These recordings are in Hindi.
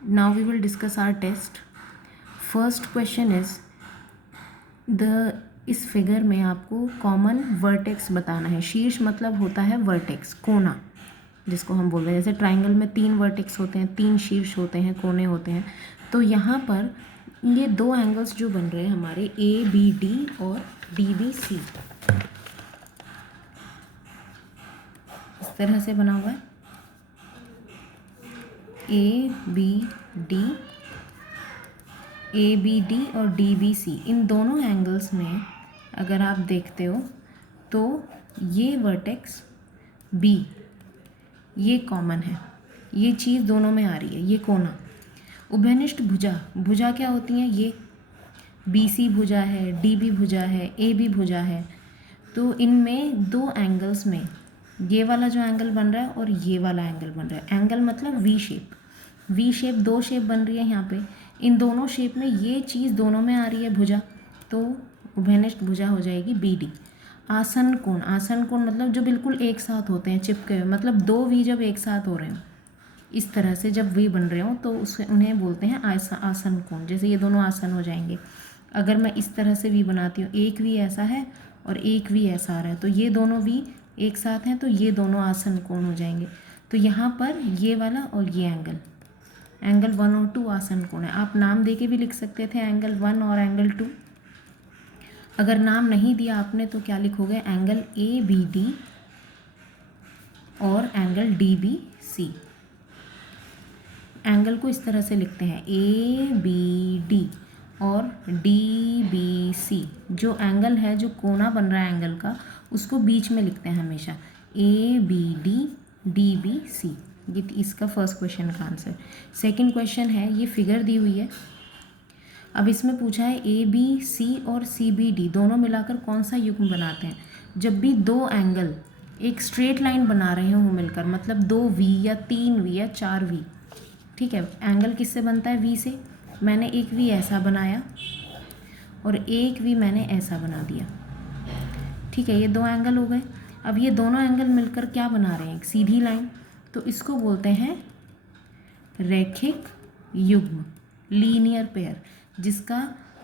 Now we will discuss our test. First question इस फिगर में आपको कॉमन वर्टेक्स बताना है. शीर्ष मतलब होता है वर्टेक्स, कोना जिसको हम बोल रहे हैं. जैसे ट्राइंगल में 3 वर्टेक्स होते हैं, 3 शीर्ष होते हैं, कोने होते हैं. तो यहाँ पर ये 2 एंगल्स जो बन रहे हैं हमारे ABD और DBC, इस तरह से बना हुआ है. ABD और DBC, इन दोनों एंगल्स में अगर आप देखते हो तो ये वर्टेक्स B ये कॉमन है, ये चीज़ दोनों में आ रही है. ये कोना उभयनिष्ठ भुजा क्या होती हैं? ये BC भुजा है, DB भुजा है, AB भुजा है. तो इनमें 2 एंगल्स में ये वाला जो एंगल बन रहा है और ये वाला एंगल बन रहा है. एंगल मतलब V शेप 2 शेप बन रही है यहाँ पे. इन दोनों शेप में ये चीज़ दोनों में आ रही है भुजा, तो उभयनिष्ठ भुजा हो जाएगी BD. आसन कोण मतलब जो बिल्कुल एक साथ होते हैं, चिपके हुए, मतलब 2 V जब एक साथ हो रहे हो, इस तरह से जब V बन रहे हो तो उन्हें बोलते हैं आसन कोण. जैसे ये दोनों आसन हो जाएंगे. अगर मैं इस तरह से V बनाती हूँ, एक V ऐसा है और एक V ऐसा आ रहा है, तो ये दोनों V एक साथ हैं, तो ये दोनों आसन कोण हो जाएंगे. तो यहाँ पर ये वाला और ये एंगल 1 और 2 आसन कोण है. आप नाम दे के भी लिख सकते थे, एंगल 1 और एंगल 2. अगर नाम नहीं दिया आपने तो क्या लिखोगे? एंगल ABD और एंगल DBC. एंगल को इस तरह से लिखते हैं ABD और DBC. जो एंगल है, जो कोना बन रहा है एंगल का, उसको बीच में लिखते हैं हमेशा ABD DBC. ये इसका फर्स्ट क्वेश्चन का आंसर. सेकंड क्वेश्चन है, ये फिगर दी हुई है. अब इसमें पूछा है ABC और CBD दोनों मिलाकर कौन सा युग्म बनाते हैं. जब भी 2 एंगल एक स्ट्रेट लाइन बना रहे हो मिलकर, मतलब 2V या 3V या 4V, ठीक है. एंगल किससे बनता है? V से. मैंने एक V ऐसा बनाया और एक V मैंने ऐसा बना दिया, ठीक है. ये 2 एंगल हो गए. अब ये दोनों एंगल मिलकर क्या बना रहे हैं? एक सीधी लाइन. तो इसको बोलते हैं रैखिक युग्म, लीनियर पेयर, जिसका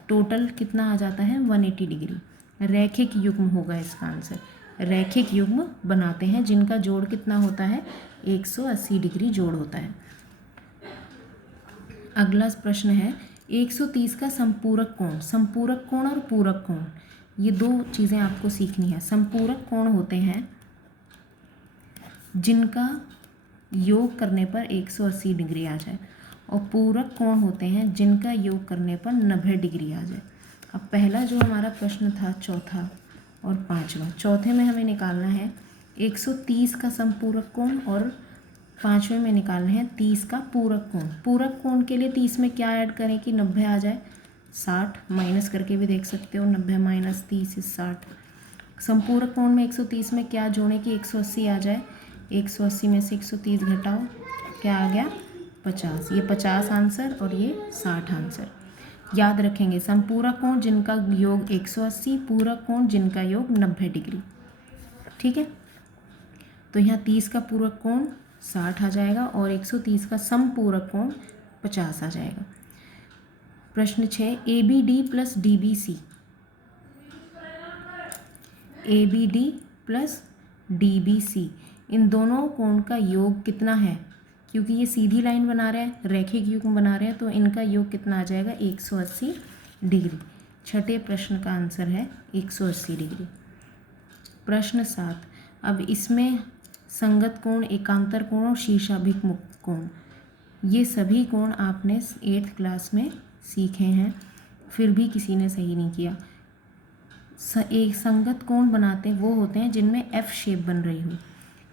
टोटल कितना आ जाता है? 180 डिग्री. रैखिक युग्म होगा इसका आंसर. रैखिक युग्म बनाते हैं जिनका जोड़ कितना होता है? 180 डिग्री जोड़ होता है. अगला प्रश्न है 130 का संपूरक कोण और पूरक कोण, ये 2 चीज़ें आपको सीखनी है. संपूरक कोण होते हैं जिनका योग करने पर 180 डिग्री आ जाए, और पूरक कोण होते हैं जिनका योग करने पर 90 डिग्री आ जाए. अब पहला जो हमारा प्रश्न था, चौथा और पांचवा. चौथे में हमें निकालना है 130 का संपूरक कोण और पांचवें में निकालना है 30 का पूरक कोण. पूरक कोण के लिए 30 में क्या ऐड करें कि 90 आ जाए? 60. माइनस करके भी देख सकते हो, 90 माइनस 30 इज 60. संपूरक कोण में 130 में क्या जोड़ें कि 180 आ जाए? 180 में से 130 घटाओ, क्या आ गया? 50. ये 50 आंसर और ये 60 आंसर. याद रखेंगे, संपूरक कोण जिनका योग 180, पूरक कोण जिनका योग 90 डिग्री, ठीक है. तो यहाँ 30 का पूरक कोण 60 आ जाएगा और 130 का समपूरक कोण 50 आ जाएगा. प्रश्न 6, ABD plus DBC. ABD plus DBC, इन दोनों कोण का योग कितना है? क्योंकि ये सीधी लाइन बना रहे हैं, रैखिक युग्म बना रहे हैं, तो इनका योग कितना आ जाएगा? 180 डिग्री. छठे प्रश्न का आंसर है 180 डिग्री. प्रश्न 7, अब इसमें संगत कोण, एकांतर कोण और शीर्षाभिमुख कोण, ये सभी कोण आपने 8th क्लास में सीखे हैं, फिर भी किसी ने सही नहीं किया. एक संगत कोण बनाते हैं वो होते हैं जिनमें F शेप बन रही हो.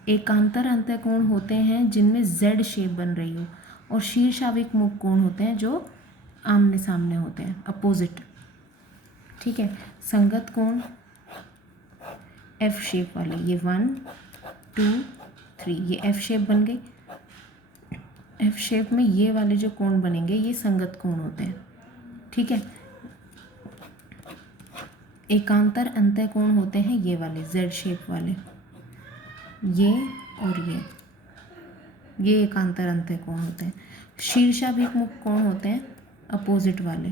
एकांतर अंतःकोण होते हैं जिनमें Z शेप बन रही हो. और शीर्षाभिमुख कोण होते हैं जो आमने सामने होते हैं, अपोजिट, ठीक है. संगत कोण F शेप वाले, ये 1 2 3, ये F शेप बन गई. F शेप में ये वाले जो कोण बनेंगे ये संगत कोण होते हैं, ठीक है. एकांतर अंतःकोण होते हैं ये वाले Z शेप वाले, ये और ये एकांतर अंतःकोण होते हैं। शीर्षाभिमुख कोण होते हैं अपोजिट वाले,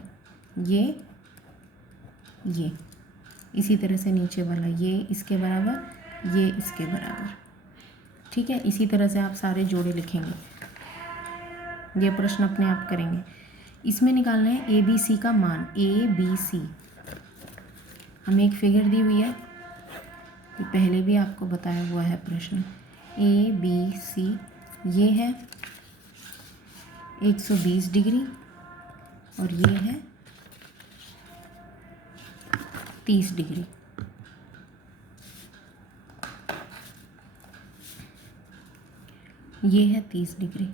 ये इसी तरह से नीचे वाला ये इसके बराबर, ये इसके बराबर। ठीक है, इसी तरह से आप सारे जोड़े लिखेंगे। ये प्रश्न अपने आप करेंगे। इसमें निकालना है ए बी सी का मान। ए बी सी हमें एक फिगर दी हुई है, ये पहले भी आपको बताया हुआ है प्रश्न। ए बी सी ये है 120 डिग्री और ये है 30 डिग्री। ये है 30 डिग्री।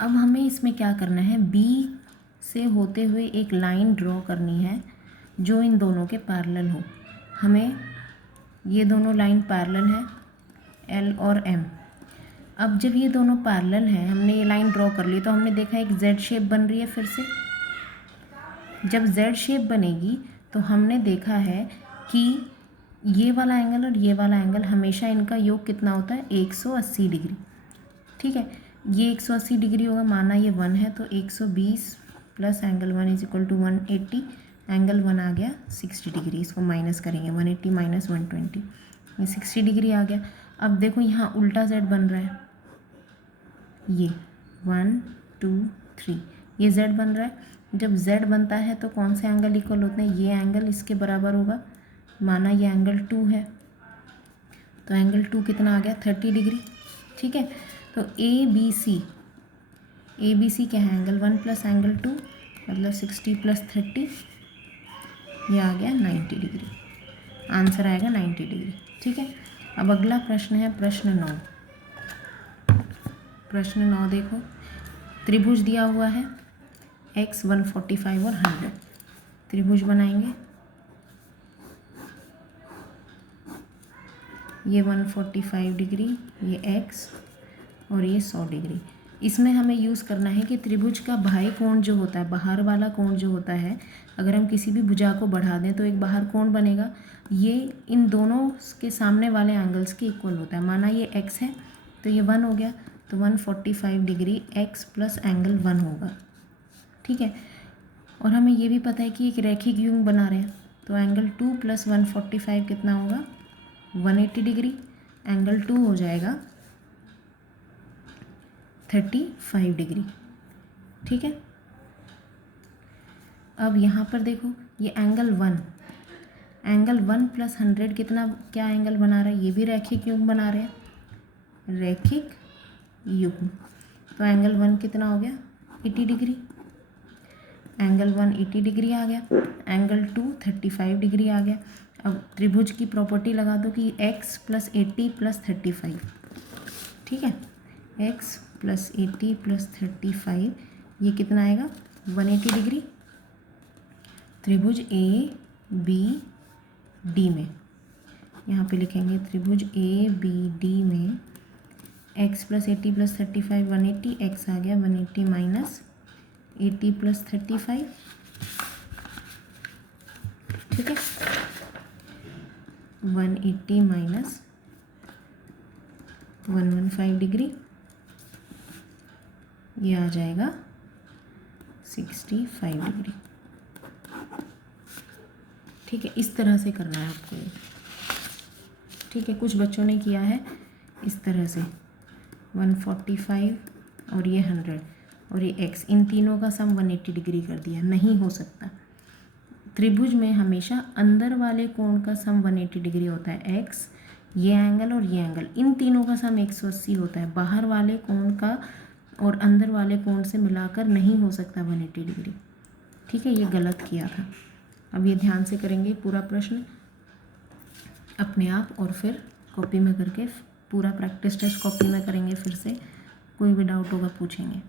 अब हमें इसमें क्या करना है, बी से होते हुए एक लाइन ड्रॉ करनी है जो इन दोनों के पैरेलल हो। हमें ये दोनों लाइन पैरेलल है, एल और एम। अब जब ये दोनों पैरेलल हैं, हमने ये लाइन ड्रॉ कर ली, तो हमने देखा एक जेड शेप बन रही है फिर से। जब जेड शेप बनेगी तो हमने देखा है कि ये वाला एंगल और ये वाला एंगल हमेशा इनका योग कितना होता है, 180 डिग्री। ठीक है, ये 180 डिग्री होगा, माना ये 1 है तो 120 plus angle 1 is equal to 180। Angle 1 आ गया 60 डिग्री, इसको माइनस करेंगे, 180 माइनस 120, ये 60 डिग्री आ गया। अब देखो यहाँ उल्टा जेड बन रहा है, ये 1 2 3 ये जेड बन रहा है। जब जेड बनता है तो कौन से एंगल इक्वल होते हैं, ये एंगल इसके बराबर होगा, माना ये एंगल 2 है तो एंगल 2 कितना आ गया, 30 डिग्री। ठीक है, तो ए बी सी क्या है, एंगल 1 प्लस एंगल 2 मतलब 60 प्लस 30, ये आ गया 90 डिग्री। आंसर आएगा 90 डिग्री। ठीक है, अब अगला प्रश्न है प्रश्न 9। प्रश्न 9 देखो, त्रिभुज दिया हुआ है x 145 और 100। त्रिभुज बनाएंगे, ये 145 डिग्री, ये x और ये 100 डिग्री। इसमें हमें यूज़ करना है कि त्रिभुज का बाह्य कोण जो होता है, बाहर वाला कोण जो होता है, अगर हम किसी भी भुजा को बढ़ा दें तो एक बाहर कोण बनेगा, ये इन दोनों के सामने वाले एंगल्स के इक्वल होता है। माना ये x है तो ये 1 हो गया, तो 145 डिग्री x प्लस एंगल 1 होगा। ठीक है, और हमें ये भी पता है कि एक रैखिक युग्म बना रहे हैं, तो एंगल 2 प्लस 145 कितना होगा, 180 डिग्री। एंगल 2 हो जाएगा 35 डिग्री। ठीक है, अब यहाँ पर देखो ये एंगल 1 प्लस 100 कितना क्या एंगल बना रहा है, ये भी रैखिक युग्म बना रहे हैं, रैखिक युग्म। तो एंगल 1 कितना हो गया, 80 डिग्री। एंगल 1 80 डिग्री आ गया, एंगल 2 35 डिग्री आ गया। अब त्रिभुज की प्रॉपर्टी लगा दो कि x प्लस 80 प्लस 35। ठीक है, x प्लस 80 प्लस 35 ये कितना आएगा, 180 डिग्री। त्रिभुज ए बी डी में, यहाँ पे लिखेंगे त्रिभुज ए बी डी में x प्लस 80 प्लस 35 180, x आ गया 180 माइनस 80 प्लस 35। ठीक है, 180 माइनस 115 डिग्री, ये आ जाएगा 65 डिग्री। ठीक है, इस तरह से करना है आपको ये। ठीक है, कुछ बच्चों ने किया है इस तरह से, 145 और ये 100 और ये x, इन तीनों का सम 180 डिग्री कर दिया। नहीं हो सकता, त्रिभुज में हमेशा अंदर वाले कोण का सम 180 डिग्री होता है, x ये एंगल और ये एंगल, इन तीनों का सम 180 होता है। बाहर वाले कोण का और अंदर वाले कोण से मिलाकर नहीं हो सकता 180 डिग्री। ठीक है, ये गलत किया था। अब ये ध्यान से करेंगे पूरा प्रश्न अपने आप, और फिर कॉपी में करके पूरा प्रैक्टिस टेस्ट कॉपी में करेंगे। फिर से कोई भी डाउट होगा पूछेंगे।